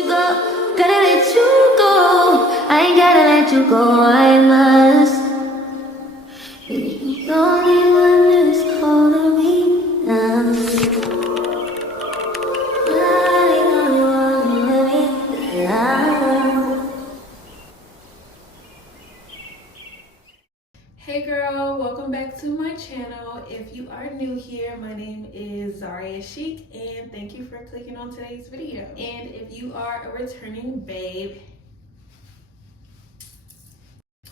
you go, gotta let you go. I ain't gotta let you go, I must. You're the only one that's holding me down. I ain't the only one that let me down. Hey girl, welcome back to my channel. If you are new here, my name is Chic and thank you for clicking on today's video. And if you are a returning babe,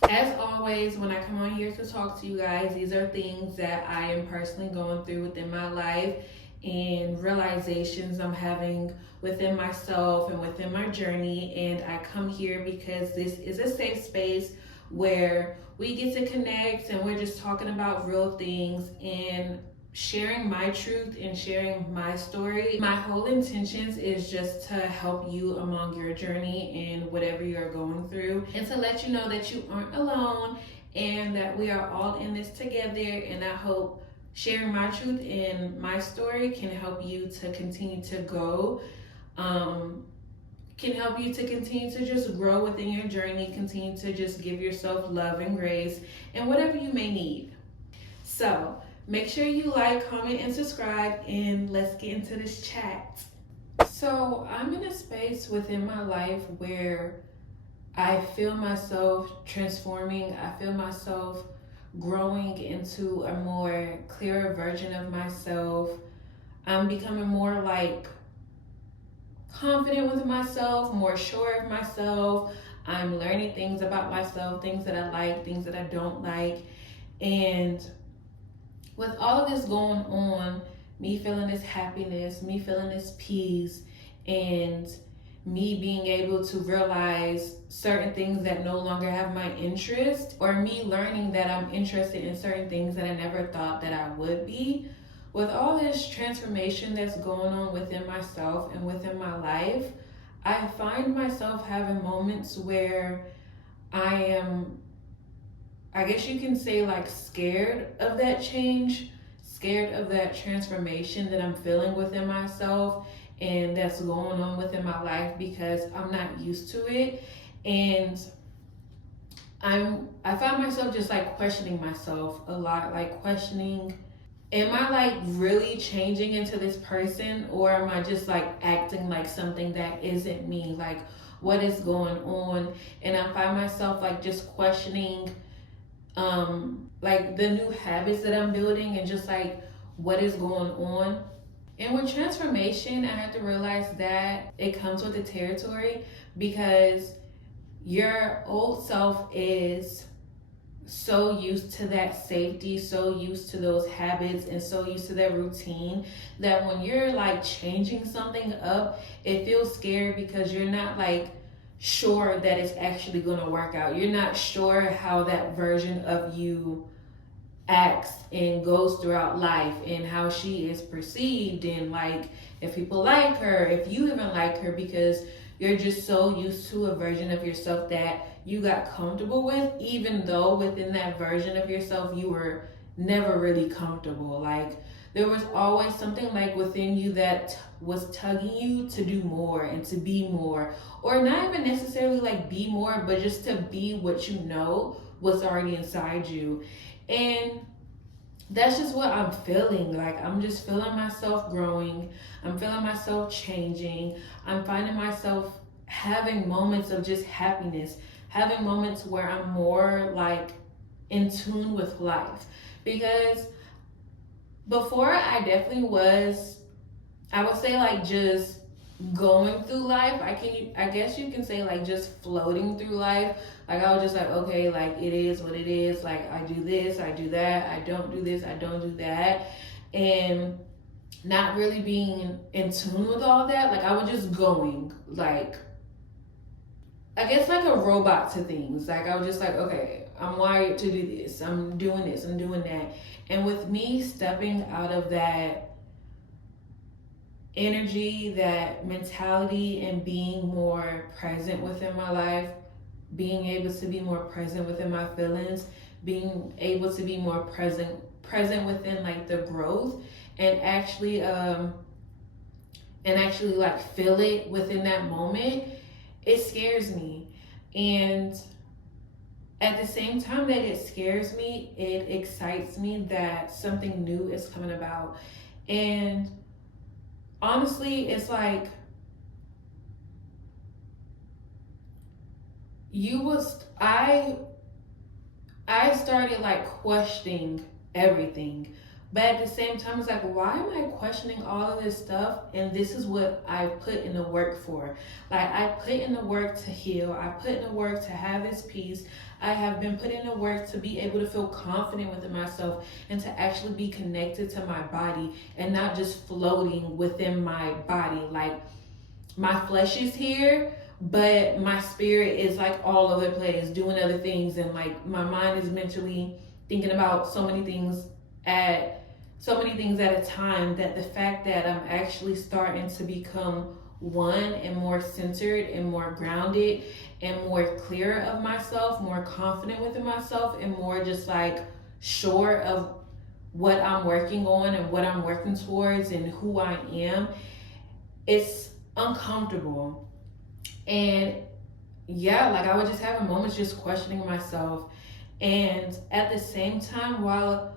as always, when I come on here to talk to you guys, these are things that I am personally going through within my life and realizations I'm having within myself and within my journey. And I come here because this is a safe space where we get to connect and we're just talking about real things and sharing my truth and sharing my story. My whole intentions is just to help you along your journey and whatever you're going through, and to let you know that you aren't alone and that we are all in this together. And I hope sharing my truth and my story can help you to continue to go, can help you to continue to just grow within your journey, continue to just give yourself love and grace and whatever you may need. So make sure you like, comment, and subscribe, and let's get into this chat. So I'm in a space within my life where I feel myself transforming. I feel myself growing into a more clearer version of myself. I'm becoming more like confident with myself, more sure of myself. I'm learning things about myself, things that I like, things that I don't like. And with all of this going on, me feeling this happiness, me feeling this peace, and me being able to realize certain things that no longer have my interest, or me learning that I'm interested in certain things that I never thought that I would be. With all this transformation that's going on within myself and within my life, I find myself having moments where I am, I guess you can say, like, scared of that change, scared of that transformation that I'm feeling within myself and that's going on within my life, because I'm not used to it. And I find myself just like questioning myself a lot, like questioning, am I like really changing into this person, or am I just like acting like something that isn't me? Like, what is going on? And I find myself like just questioning like the new habits that I'm building and just like what is going on. And with transformation, I had to realize that it comes with the territory, because your old self is so used to that safety, so used to those habits, and so used to that routine, that when you're like changing something up, it feels scary because you're not like sure that it's actually going to work out. You're not sure how that version of you acts and goes throughout life, and how she is perceived, and like if people like her, if you even like her, because you're just so used to a version of yourself that you got comfortable with, even though within that version of yourself you were never really comfortable. Like, there was always something like within you that was tugging you to do more and to be more, or not even necessarily like be more, but just to be what you know was already inside you. And that's just what I'm feeling. Like, I'm just feeling myself growing. I'm feeling myself changing. I'm finding myself having moments of just happiness, having moments where I'm more like in tune with life. Because before, I definitely was, I would say, like, just going through life. I guess you can say like just floating through life. Like, I was just like, okay, like, it is what it is. Like, I do this, I do that, I don't do this, I don't do that. And not really being in tune with all that. Like, I was just going, like, I guess like a robot to things. Like, I was just like, okay, I'm wired to do this, I'm doing this, I'm doing that. And with me stepping out of that energy, that mentality, and being more present within my life, being able to be more present within my feelings, being able to be more present within like the growth, and actually and actually like feel it within that moment, it scares me. And at the same time that it scares me, it excites me that something new is coming about. And honestly, it's like you was I started like questioning everything. But at the same time, it's like, why am I questioning all of this stuff? And this is what I put in the work for. Like, I put in the work to heal. I put in the work to have this peace. I have been putting in the work to be able to feel confident within myself and to actually be connected to my body and not just floating within my body. Like, my flesh is here, but my spirit is like all over the place doing other things, and like my mind is mentally thinking about so many things at a time, that the fact that I'm actually starting to become one and more centered and more grounded and more clear of myself, more confident within myself, and more just like sure of what I'm working on and what I'm working towards and who I am, it's uncomfortable. And yeah, like I would just have moments just questioning myself. And at the same time, while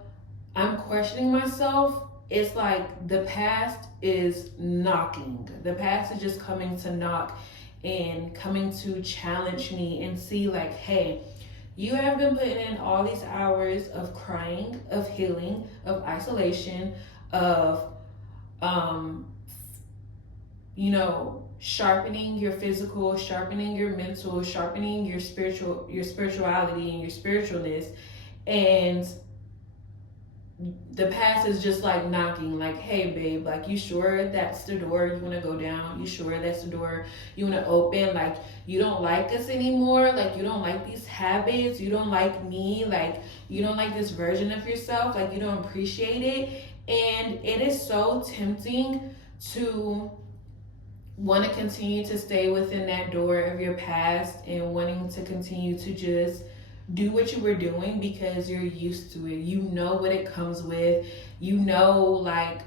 I'm questioning myself, it's like the past is knocking. The past is just coming to knock and coming to challenge me and see, like, hey, you have been putting in all these hours of crying, of healing, of isolation, of sharpening your physical, sharpening your mental, sharpening your spirituality and your spiritualness. And the past is just like knocking, like, hey babe, like, you sure that's the door you want to go down? You sure that's the door you want to open? Like, you don't like us anymore? Like, you don't like these habits? You don't like me? Like, you don't like this version of yourself? Like, you don't appreciate it? And it is so tempting to want to continue to stay within that door of your past and wanting to continue to just do what you were doing because you're used to it. You know what it comes with. You know, like,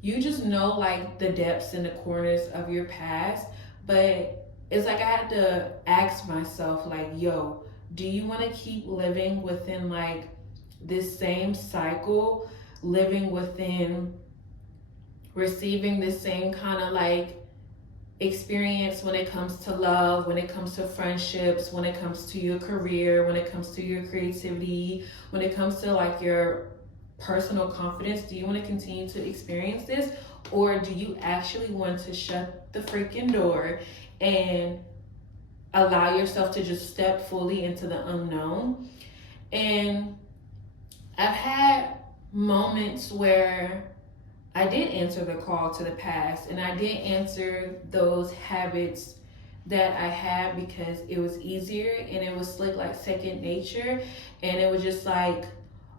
you just know, like, the depths and the corners of your past. But it's like I had to ask myself, like, yo, do you want to keep living within, like, this same cycle, living within receiving this same kind of, like, experience when it comes to love, when it comes to friendships, when it comes to your career, when it comes to your creativity, when it comes to like your personal confidence? Do you want to continue to experience this, or do you actually want to shut the freaking door and allow yourself to just step fully into the unknown? And I've had moments where I did answer the call to the past, and I did answer those habits that I had because it was easier and it was like second nature. And it was just like,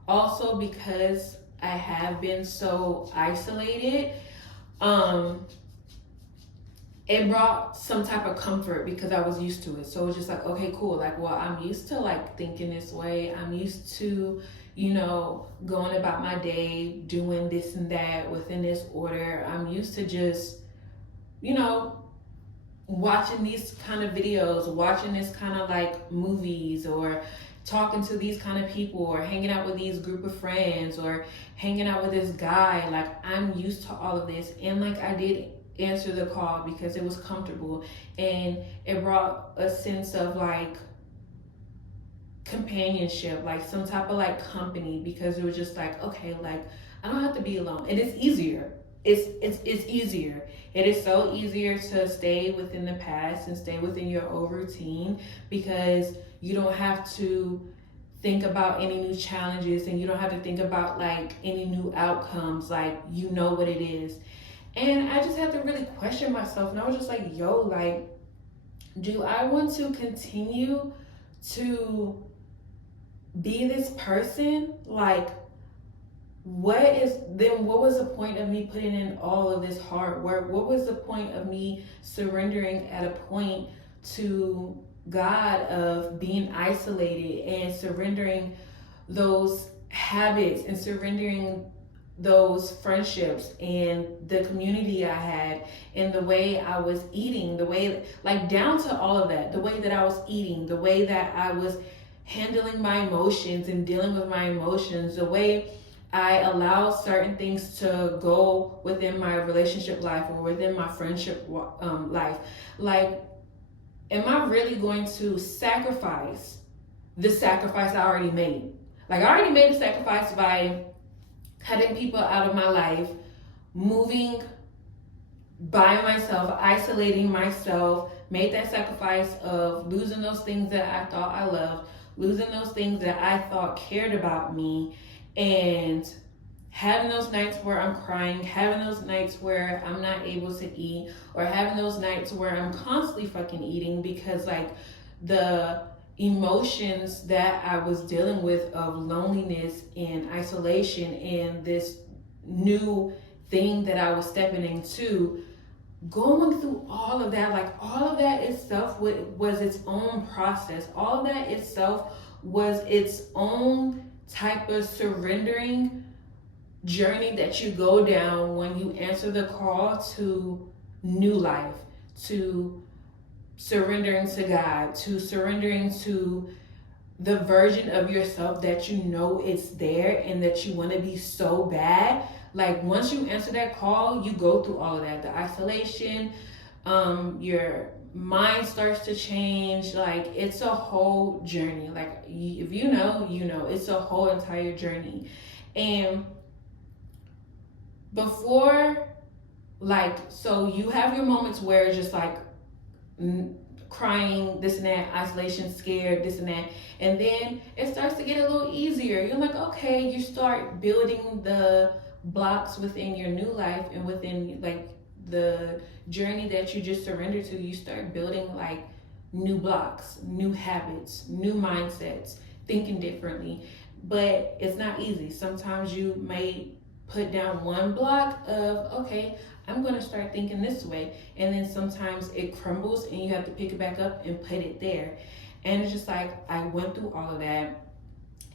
also because I have been so isolated, it brought some type of comfort because I was used to it. So it was just like, okay, cool. Like, well, I'm used to like thinking this way. I'm used to, going about my day, doing this and that within this order. I'm used to just, watching these kind of videos, watching this kind of like movies, or talking to these kind of people, or hanging out with these group of friends, or hanging out with this guy. Like, I'm used to all of this. And like, I did answer the call because it was comfortable, and it brought a sense of like companionship, like some type of like company, because it was just like, okay, like, I don't have to be alone. And it's easier. It's easier. It is so easier to stay within the past and stay within your old routine, because you don't have to think about any new challenges, and you don't have to think about like any new outcomes. Like, you know what it is. And I just had to really question myself, and I was just like, yo, like, do I want to continue to be this person? Like, what was the point of me putting in all of this hard work? What was the point of me surrendering at a point to God of being isolated, and surrendering those habits, and surrendering those friendships and the community I had and the way I was eating, the way, like, down to all of that, the way that I was eating, the way that I was handling my emotions and dealing with my emotions, the way I allow certain things to go within my relationship life or within my friendship life. Like, am I really going to sacrifice the sacrifice I already made? Like, I already made a sacrifice by cutting people out of my life, moving by myself, isolating myself, made that sacrifice of losing those things that I thought I loved, losing those things that I thought cared about me, and having those nights where I'm crying, having those nights where I'm not able to eat, or having those nights where I'm constantly fucking eating because, like, the emotions that I was dealing with of loneliness and isolation and this new thing that I was stepping into, going through all of that, like, all of that itself was its own process. All of that itself was its own type of surrendering journey that you go down when you answer the call to new life, to surrendering to God, to surrendering to the version of yourself that you know it's there and that you want to be so bad. Like, once you answer that call, you go through all of that, the isolation, your mind starts to change. Like, it's a whole journey. Like, if you know, you know, it's a whole entire journey. And before, like, so you have your moments where it's just like crying, this and that, isolation, scared, this and that, and then it starts to get a little easier. You're like, okay, you start building the blocks within your new life and within, like, the journey that you just surrendered to. You start building, like, new blocks, new habits, new mindsets, thinking differently. But it's not easy. Sometimes you may put down one block of, okay, I'm going to start thinking this way. And then sometimes it crumbles and you have to pick it back up and put it there. And it's just like, I went through all of that.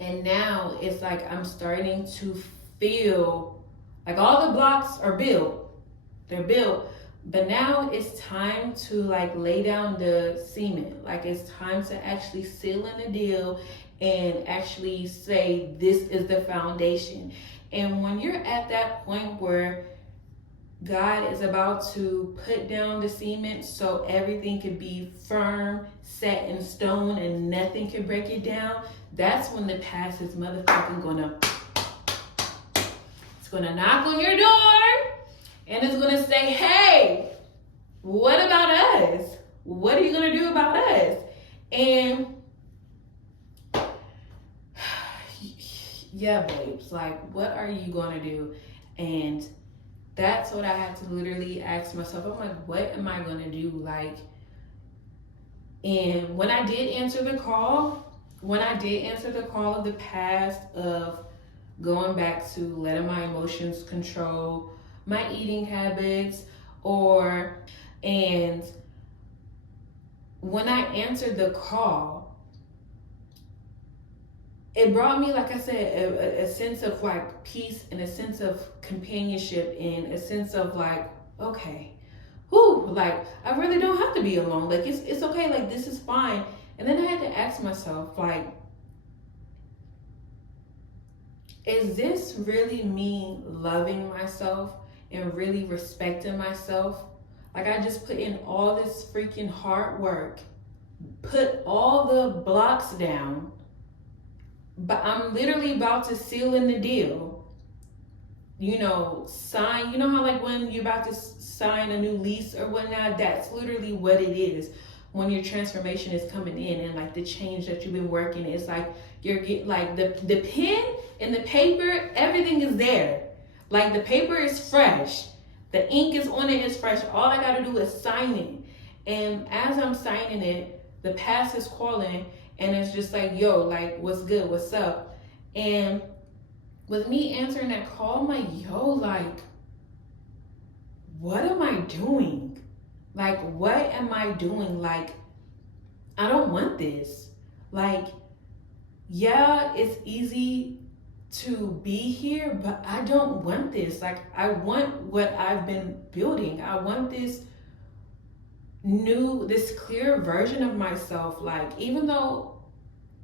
And now it's like I'm starting to feel like all the blocks are built. They're built. But now it's time to, like, lay down the cement. Like, it's time to actually seal in the deal and actually say, this is the foundation. And when you're at that point where God is about to put down the cement so everything can be firm, set in stone, and nothing can break it down, that's when the past is motherfucking gonna knock on your door and it's gonna say, hey, what about us? What are you gonna do about us? And yeah, babes, like, what are you gonna do? And that's what I had to literally ask myself. I'm like, what am I gonna do? Like, and when I did answer the call of the past of going back to letting my emotions control my eating habits, and when I answered the call, it brought me, like I said, a sense of, like, peace and a sense of companionship and a sense of, like, okay, whew, like, I really don't have to be alone. Like, it's okay. Like, this is fine. And then I had to ask myself, like, is this really me loving myself and really respecting myself? Like, I just put in all this freaking hard work, put all the blocks down, but I'm literally about to seal in the deal. You know, sign, you know how, like, when you're about to sign a new lease or whatnot, that's literally what it is. When your transformation is coming in and, like, the change that you've been working, it's like you're getting, like, the pen and the paper, everything is there. Like, the paper is fresh. The ink is on it, it's fresh. All I gotta do is sign it. And as I'm signing it, the past is calling and it's just like, yo, like, what's good, what's up? And with me answering that call, I'm like, yo, like, what am I doing? Like, what am I doing? Like, I don't want this. Like, yeah, it's easy to be here, but I don't want this. Like, I want what I've been building. I want this clear version of myself. Like, even though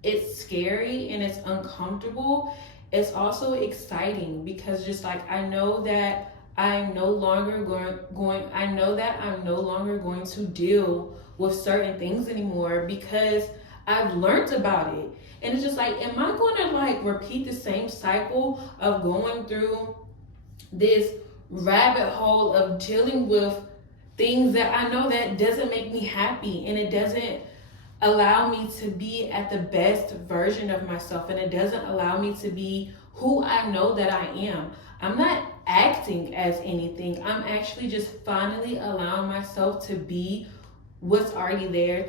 it's scary and it's uncomfortable, it's also exciting, because just like I know that I'm no longer going to deal with certain things anymore, because I've learned about it. And it's just like, am I going to like repeat the same cycle of going through this rabbit hole of dealing with things that I know that doesn't make me happy, and it doesn't allow me to be at the best version of myself, and it doesn't allow me to be who I know that I am. I'm not acting as anything. I'm actually just finally allowing myself to be what's already there,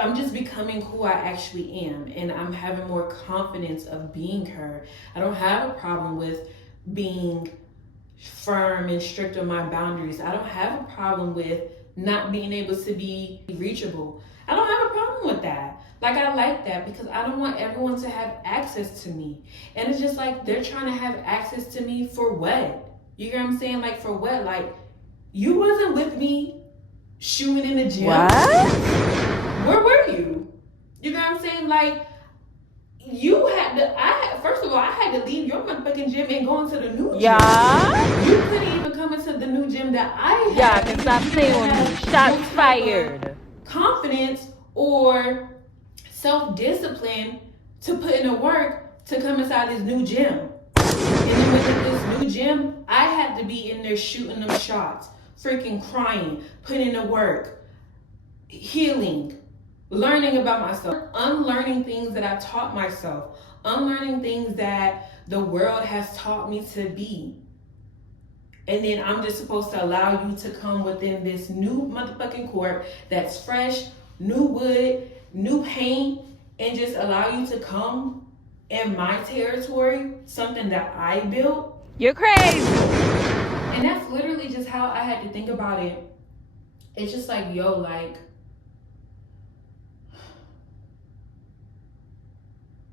I'm just becoming who I actually am, and I'm having more confidence of being her. I don't have a problem with being firm and strict on my boundaries. I don't have a problem with not being able to be reachable. I don't have a problem with that. Like, I like that, because I don't want everyone to have access to me. And it's just like, they're trying to have access to me for what? You get what I'm saying? Like, for what? Like, you wasn't with me shooting in the gym. What? Where were you? You know what I'm saying? Like, first of all, I had to leave your motherfucking gym and go into the new gym. Yeah? You couldn't even come into the new gym that I had. Yeah, because stop playing with me. Shots fired. Confidence or self-discipline to put in the work to come inside this new gym. And then within this new gym, I had to be in there shooting them shots, freaking crying, putting in the work, healing, learning about myself, unlearning things that I taught myself, unlearning things that the world has taught me to be. And then I'm just supposed to allow you to come within this new motherfucking court that's fresh, new wood, new paint, and just allow you to come in my territory, something that I built. You're crazy. And that's literally just how I had to think about it. It's just like, yo, like,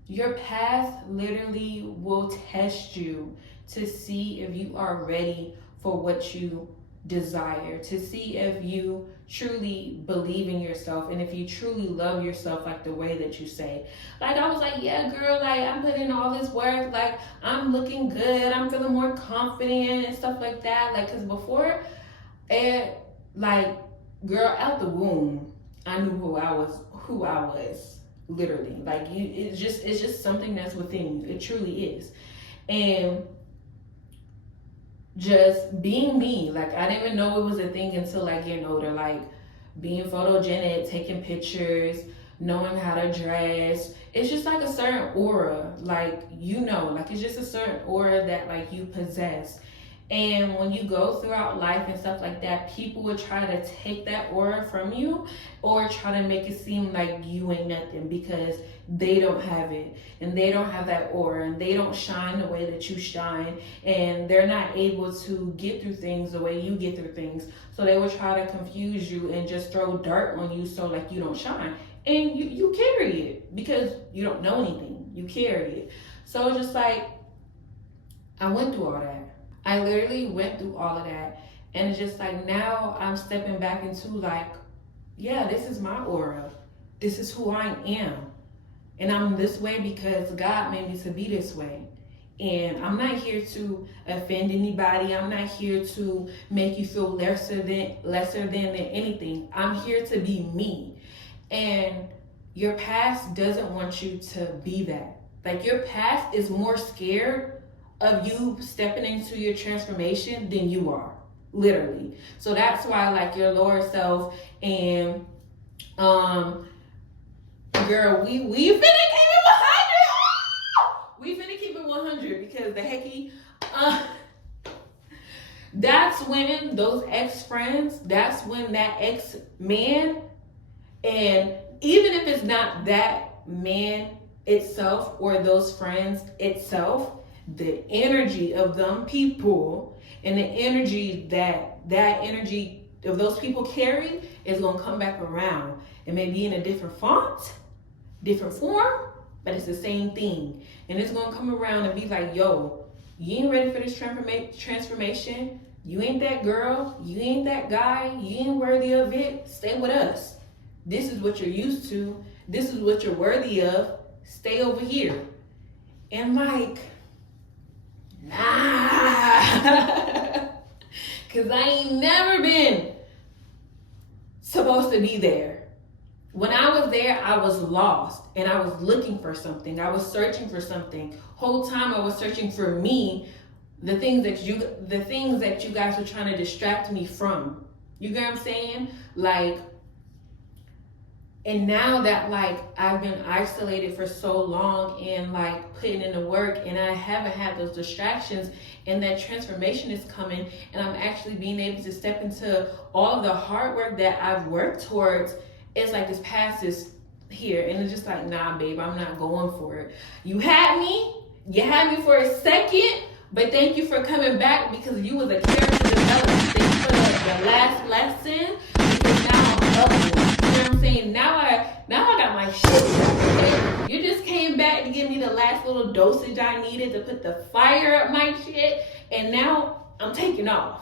your past literally will test you to see if you are ready for what you desire, to see if you truly believe in yourself, and if you truly love yourself like the way that you say. Like, I was like, yeah, girl, like, I'm putting in all this work, like, I'm looking good, I'm feeling more confident and stuff like that. Like, because before, like, girl, out the womb, I knew who I was. Literally, like, it's just something that's within you. It truly is. And just being me, like, I didn't even know it was a thing until like getting older. Like, being photogenic, taking pictures, knowing how to dress. It's just like a certain aura, like, like, it's just a certain aura that like you possess. And when you go throughout life and stuff like that, people will try to take that aura from you, or try to make it seem like you ain't nothing, because they don't have it, and they don't have that aura, and they don't shine the way that you shine, and they're not able to get through things the way you get through things. So they will try to confuse you and just throw dirt on you, so like you don't shine. And you carry it because you don't know anything. You carry it. So just like, I went through all that. I literally went through all of that. And it's just like, now I'm stepping back into like, yeah, this is my aura. This is who I am. And I'm this way because God made me to be this way. And I'm not here to offend anybody. I'm not here to make you feel lesser than anything. I'm here to be me. And your past doesn't want you to be that. Like, your past is more scared of you stepping into your transformation than you are, literally. So that's why, like, your lower self and girl, we finna keep it 100. We finna keep it 100 because the hecky, that's when those ex-friends, that's when that ex-man, and even if it's not that man itself or those friends itself, the energy of them people and the energy that energy of those people carry is going to come back around. It may be in a different font, different form, but it's the same thing. And it's gonna come around and be like, yo, you ain't ready for this transformation. You ain't that girl. You ain't that guy. You ain't worthy of it. Stay with us. This is what you're used to. This is what you're worthy of. Stay over here. And like, nah. Because I ain't never been supposed to be there. When I was there, I was lost and I was looking for something. I was searching for something. Whole time I was searching for me, the things that you guys were trying to distract me from. You get what I'm saying? Like, and now that like I've been isolated for so long and like putting in the work and I haven't had those distractions and that transformation is coming and I'm actually being able to step into all of the hard work that I've worked towards, it's like this past is here and it's just like, nah, babe, I'm not going for it. You had me for a second, but thank you for coming back because you was a character development. Thank you for the last lesson because now I'm upward. You know what I'm saying? Now I got my shit back, okay? You just came back to give me the last little dosage I needed to put the fire up my shit, and now I'm taking off.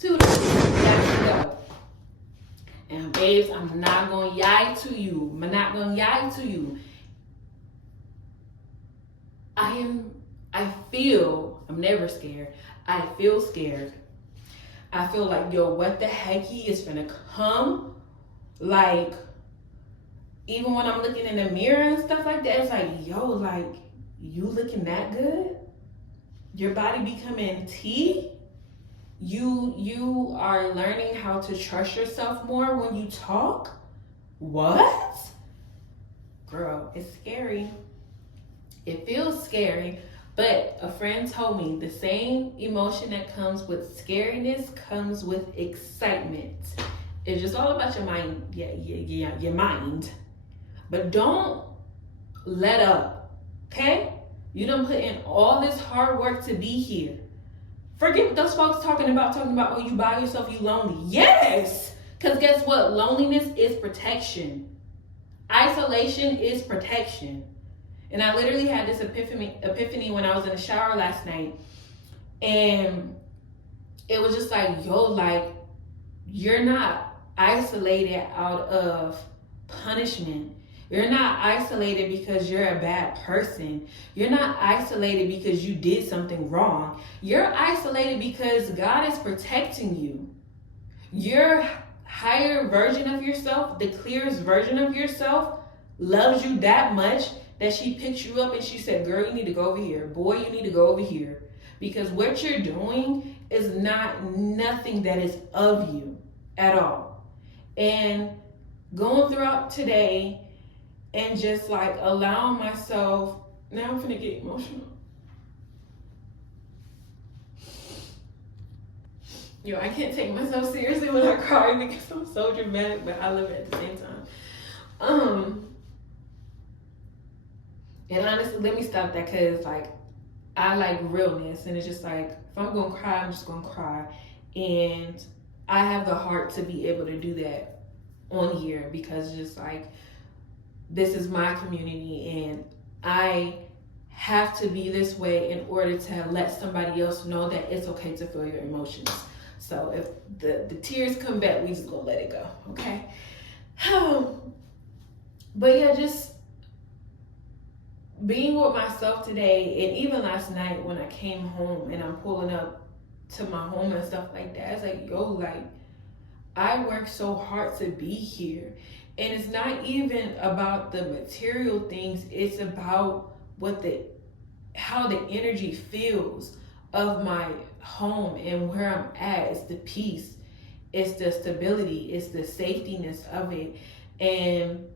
Toodles, gotta go. And babes, I'm not gonna lie to you. I'm not gonna lie to you. I'm never scared. I feel scared. I feel like, yo, what the heck he is finna come? Like, even when I'm looking in the mirror and stuff like that, it's like, yo, like, you looking that good? Your body becoming tea? You are learning how to trust yourself more when you talk? What? Girl, it's scary. It feels scary, but a friend told me the same emotion that comes with scariness comes with excitement. It's just all about your mind, your mind. But don't let up, okay? You done put in all this hard work to be here. Forget what those folks talking about, oh, you by yourself, you lonely. Yes, because guess what? Loneliness is protection. Isolation is protection. And I literally had this epiphany when I was in the shower last night. And it was just like, yo, like, you're not isolated out of punishment. You're not isolated because you're a bad person. You're not isolated because you did something wrong. You're isolated because God is protecting you. Your higher version of yourself, the clearest version of yourself, loves you that much that she picked you up and she said, girl, you need to go over here. Boy, you need to go over here. Because what you're doing is nothing that is of you at all. And going throughout today and just like allowing myself, now I'm finna get emotional. Yo, I can't take myself seriously when I cry because I'm so dramatic, but I love it at the same time. And honestly, let me stop that because like I like realness, and it's just like if I'm gonna cry, I'm just gonna cry, and I have the heart to be able to do that on here because just like this is my community, and I have to be this way in order to let somebody else know that it's okay to feel your emotions. So if the tears come back, we just gonna let it go, okay? But yeah, just being with myself today, and even last night when I came home and I'm pulling up to my home and stuff like that, it's like, yo, like, I work so hard to be here. And it's not even about the material things, it's about how the energy feels of my home and where I'm at. It's the peace, it's the stability, it's the safetyness of it. And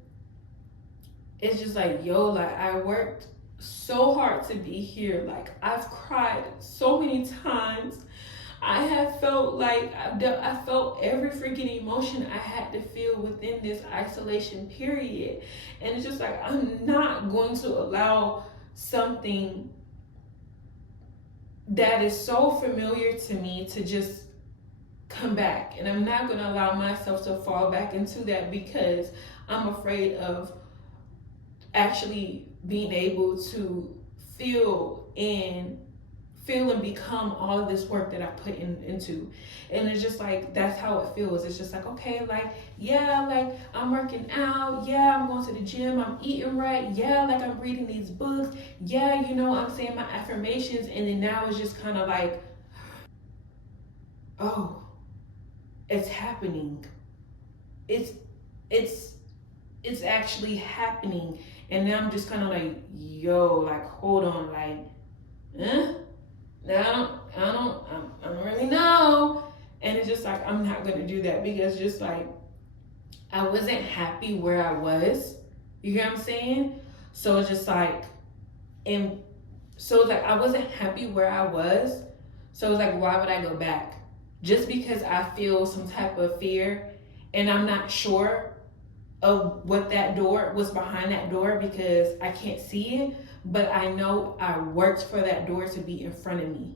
it's just like, yo, like I worked so hard to be here. Like I've cried so many times. I have felt like I felt every freaking emotion I had to feel within this isolation period. And it's just like, I'm not going to allow something that is so familiar to me to just come back. And I'm not going to allow myself to fall back into that because I'm afraid of actually being able to feel and become all of this work that I put into. And it's just like, that's how it feels. It's just like, okay, like, yeah, like I'm working out, yeah, I'm going to the gym, I'm eating right, yeah, like I'm reading these books, yeah, you know, I'm saying my affirmations. And then now it's just kind of like, oh, it's happening. It's actually happening. And now I'm just kind of like, yo, like, hold on, like, eh? I don't really know. And it's just like, I'm not gonna do that, because just like, I wasn't happy where I was. You get what I'm saying? So it's just like, and so it's like, I wasn't happy where I was. So it's like, why would I go back? Just because I feel some type of fear and I'm not sure of what that door was behind that door, because I can't see it, but I know I worked for that door to be in front of me.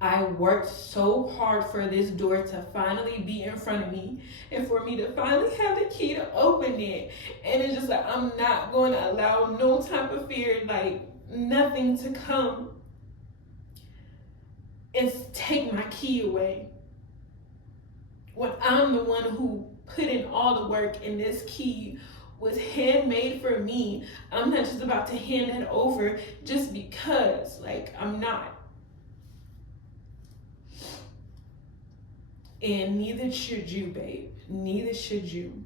I worked so hard for this door to finally be in front of me, and for me to finally have the key to open it. And it's just like, I'm not going to allow no type of fear, like nothing, to come and take my key away, when I'm the one who put in all the work, and this key was handmade for me. I'm not just about to hand it over just because, like, I'm not. And neither should you, babe. Neither should you.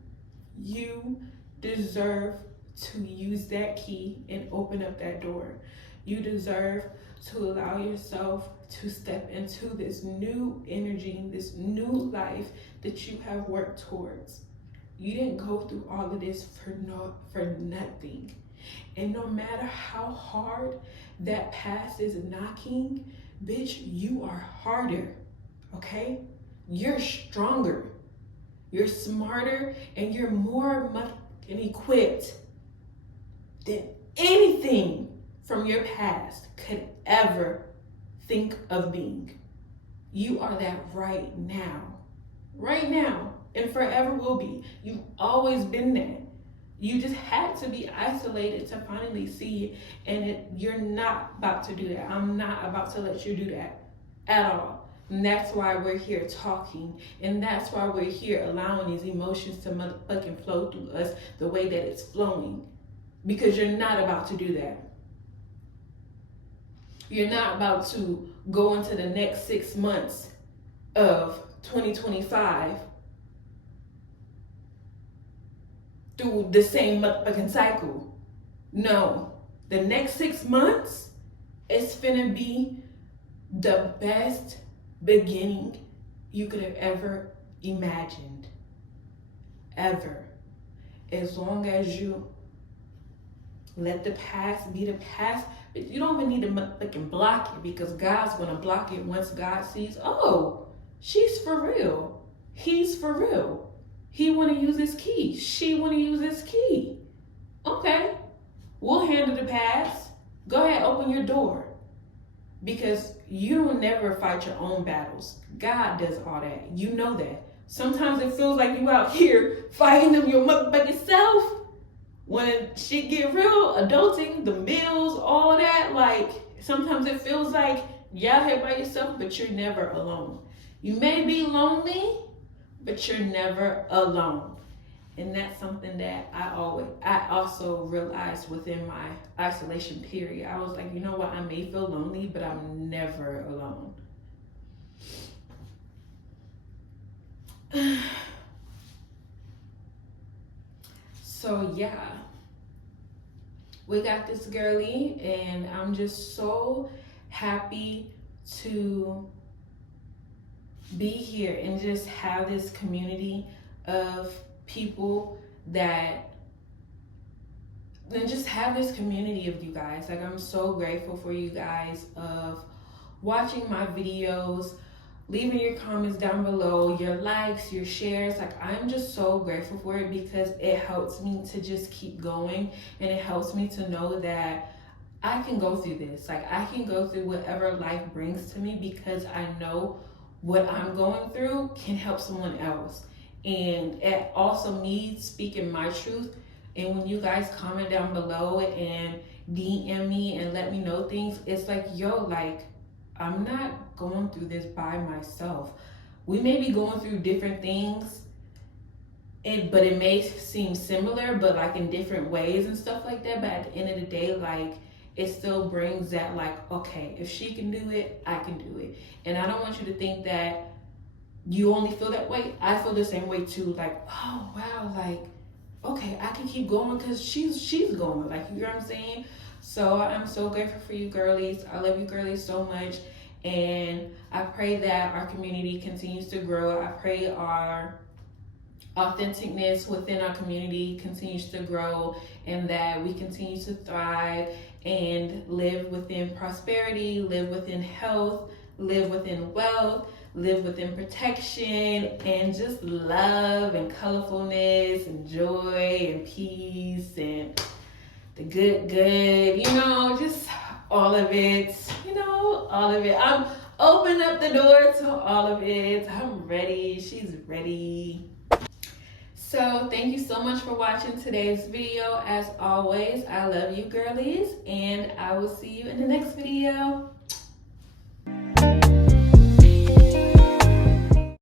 You deserve to use that key and open up that door. You deserve to allow yourself to step into this new energy, this new life that you have worked towards. You didn't go through all of this for nothing. And no matter how hard that past is knocking, bitch, you are harder, okay? You're stronger, you're smarter, and you're more equipped than anything from your past could ever think of being. You are that right now, and forever will be. You've always been that. You just had to be isolated to finally see it, and you're not about to do that. I'm not about to let you do that at all. And that's why we're here talking, and that's why we're here allowing these emotions to motherfucking flow through us the way that it's flowing, because you're not about to do that. You're not about to go into the next 6 months of 2025 through the same motherfucking cycle. No, the next 6 months is finna be the best beginning you could have ever imagined. Ever. As long as you let the past be the past. You don't even need to motherfucking block it, because God's gonna block it once God sees, oh, she's for real. He's for real. He wanna use his key. She wanna use his key. Okay, we'll handle the past. Go ahead, open your door. Because you don't never fight your own battles. God does all that. You know that. Sometimes it feels like you out here fighting them your motherfucking self. When shit get real, adulting, the bills, all that, like, sometimes it feels like you're out here by yourself, but you're never alone. You may be lonely, but you're never alone. And that's something that I also realized within my isolation period. I was like, you know what, I may feel lonely, but I'm never alone. So yeah, we got this girly, and I'm just so happy to be here and just have this community of people that, and just have this community of you guys. Like, I'm so grateful for you guys of watching my videos, leaving your comments down below, your likes, your shares. Like, I'm just so grateful for it, because it helps me to just keep going, and it helps me to know that I can go through this. Like, I can go through whatever life brings to me, because I know what I'm going through can help someone else. And it also, me speaking my truth, And when you guys comment down below and DM me and let me know things, it's like, yo, like, I'm not going through this by myself. We may be going through different things, but it may seem similar, but like in different ways and stuff like that. But at the end of the day, like, it still brings that, like, okay, if she can do it, I can do it. And I don't want you to think that you only feel that way. I feel the same way too. Like, oh wow, like, okay, I can keep going because she's going. Like, you know what I'm saying? So I'm so grateful for you girlies. I love you girlies so much. And I pray that our community continues to grow. I pray our authenticness within our community continues to grow, and that we continue to thrive and live within prosperity, live within health, live within wealth, live within protection, and just love and colorfulness and joy and peace and the good, you know, just all of it, you know, all of it. I'm open up the door to all of it. I'm ready. She's ready. So thank you so much for watching today's video. As always, I love you girlies, and I will see you in the next video.